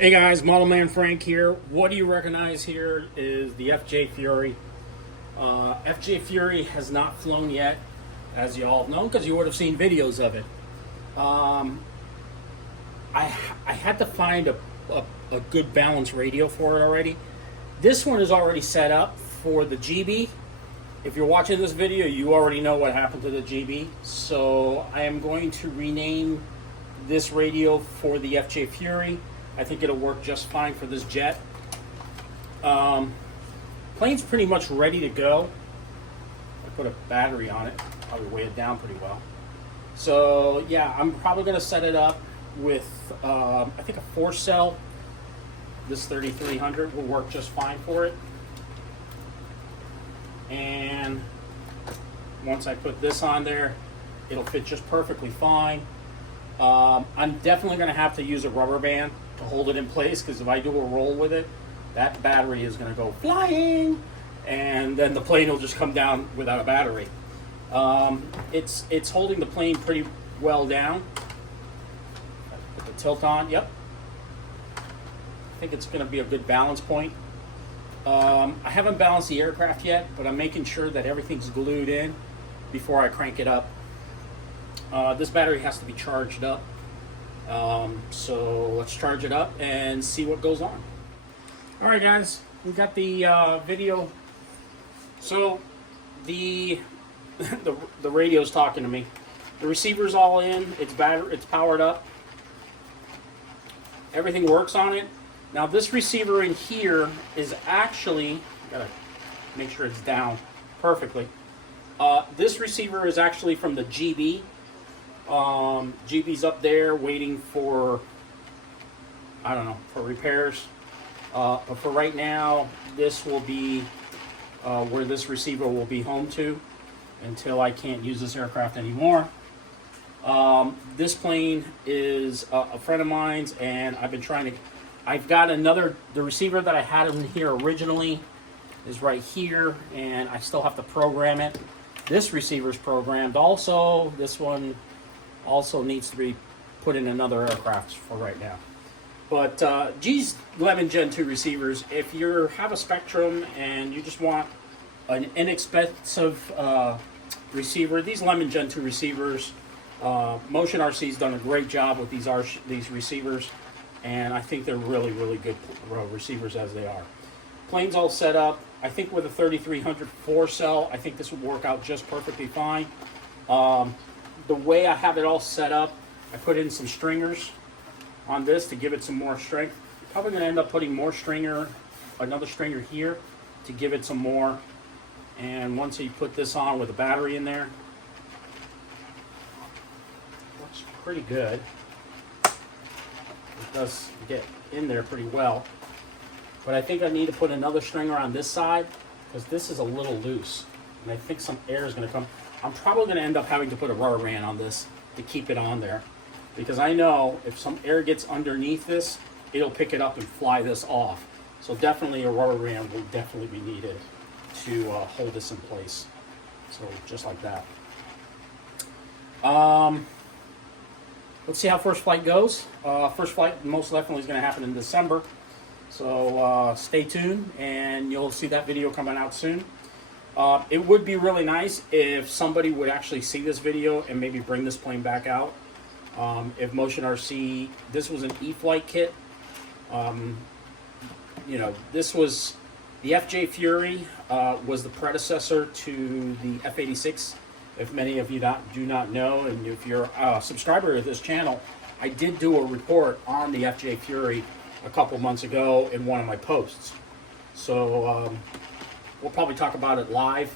Hey guys, Model Man Frank here. What do you recognize here is the FJ Fury. FJ Fury has not flown yet, as you all know, because you would have seen videos of it. I had to find a good balance radio for it already. This one is already set up for the GB. If you're watching this video, you already know what happened to the GB. So I am going to rename this radio for the FJ Fury. I think it'll work just fine for this jet. Plane's pretty much ready to go. I put a battery on it, probably weigh it down pretty well. So yeah, I'm probably gonna set it up with, I think a 4-cell. This 3300 will work just fine for it. And once I put this on there, it'll fit just perfectly fine. I'm definitely gonna have to use a rubber band to hold it in place, because if I do a roll with it, that battery is going to go flying, and then the plane will just come down without a battery. It's holding the plane pretty well down. Put the tilt on. Yep. I think it's going to be a good balance point. I haven't balanced the aircraft yet, but I'm making sure that everything's glued in before I crank it up. This battery has to be charged up. So let's charge it up and see what goes on. All right, guys, we got the video. So the the radio's talking to me. The receiver's all in. It's powered up. Everything works on it. Now this receiver in here is actually, gotta make sure it's down perfectly. This receiver is actually from the GB. GB's up there waiting for, I don't know, for repairs. But for right now, this will be where this receiver will be home to until I can't use this aircraft anymore. This plane is a friend of mine's, and I've got the receiver that I had in here originally is right here, and I still have to program it. This receiver's programmed also. This one also needs to be put in another aircraft for right now. But G's Lemon Gen 2 receivers, if you have a Spectrum and you just want an inexpensive receiver, these Lemon Gen 2 receivers, Motion RC's done a great job with these receivers, and I think they're really, really good receivers as they are. Plane's all set up. I think with a 3300 4-cell, I think this would work out just perfectly fine. The way I have it all set up, I put in some stringers on this to give it some more strength. Probably going to end up putting another stringer here to give it some more. And once you put this on with a battery in there, looks pretty good. It does get in there pretty well. But I think I need to put another stringer on this side, because this is a little loose. And I think some air is going to come. I'm probably going to end up having to put a rubber band on this to keep it on there, because I know if some air gets underneath this, it'll pick it up and fly this off. So definitely a rubber band will definitely be needed to hold this in place. So just like that. Let's see how first flight goes. First flight most definitely is going to happen in December. So stay tuned, and you'll see that video coming out soon. It would be really nice if somebody would actually see this video and maybe bring this plane back out. If Motion RC, this was an E-flite kit. You know, this was the FJ Fury, was the predecessor to the F-86. If many of you do not know, and if you're a subscriber to this channel, I did do a report on the FJ Fury a couple months ago in one of my posts. So we'll probably talk about it live.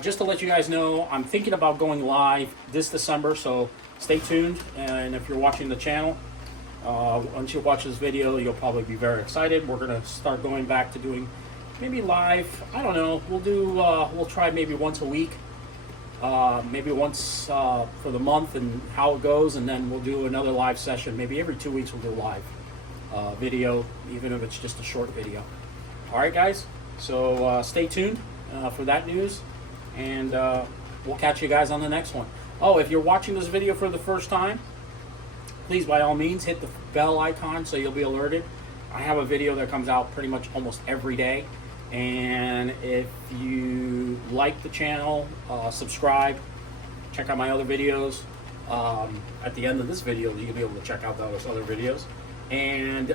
Just to let you guys know, I'm thinking about going live this December, so stay tuned. And if you're watching the channel, once you watch this video, you'll probably be very excited. We're going to start going back to doing maybe live. I don't know. We'll try maybe once a week, maybe once for the month, and how it goes, and then we'll do another live session. Maybe every 2 weeks we'll do live video, even if it's just a short video. All right, guys. So stay tuned for that news, and we'll catch you guys on the next one. Oh, if you're watching this video for the first time, please, by all means, hit the bell icon so you'll be alerted. I have a video that comes out pretty much almost every day. And if you like the channel, subscribe, check out my other videos. At the end of this video, you'll be able to check out those other videos. And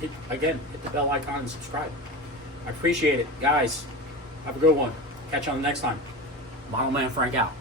hit the bell icon and subscribe. I appreciate it. Guys, have a good one. Catch you on the next time. Model Man Frank out.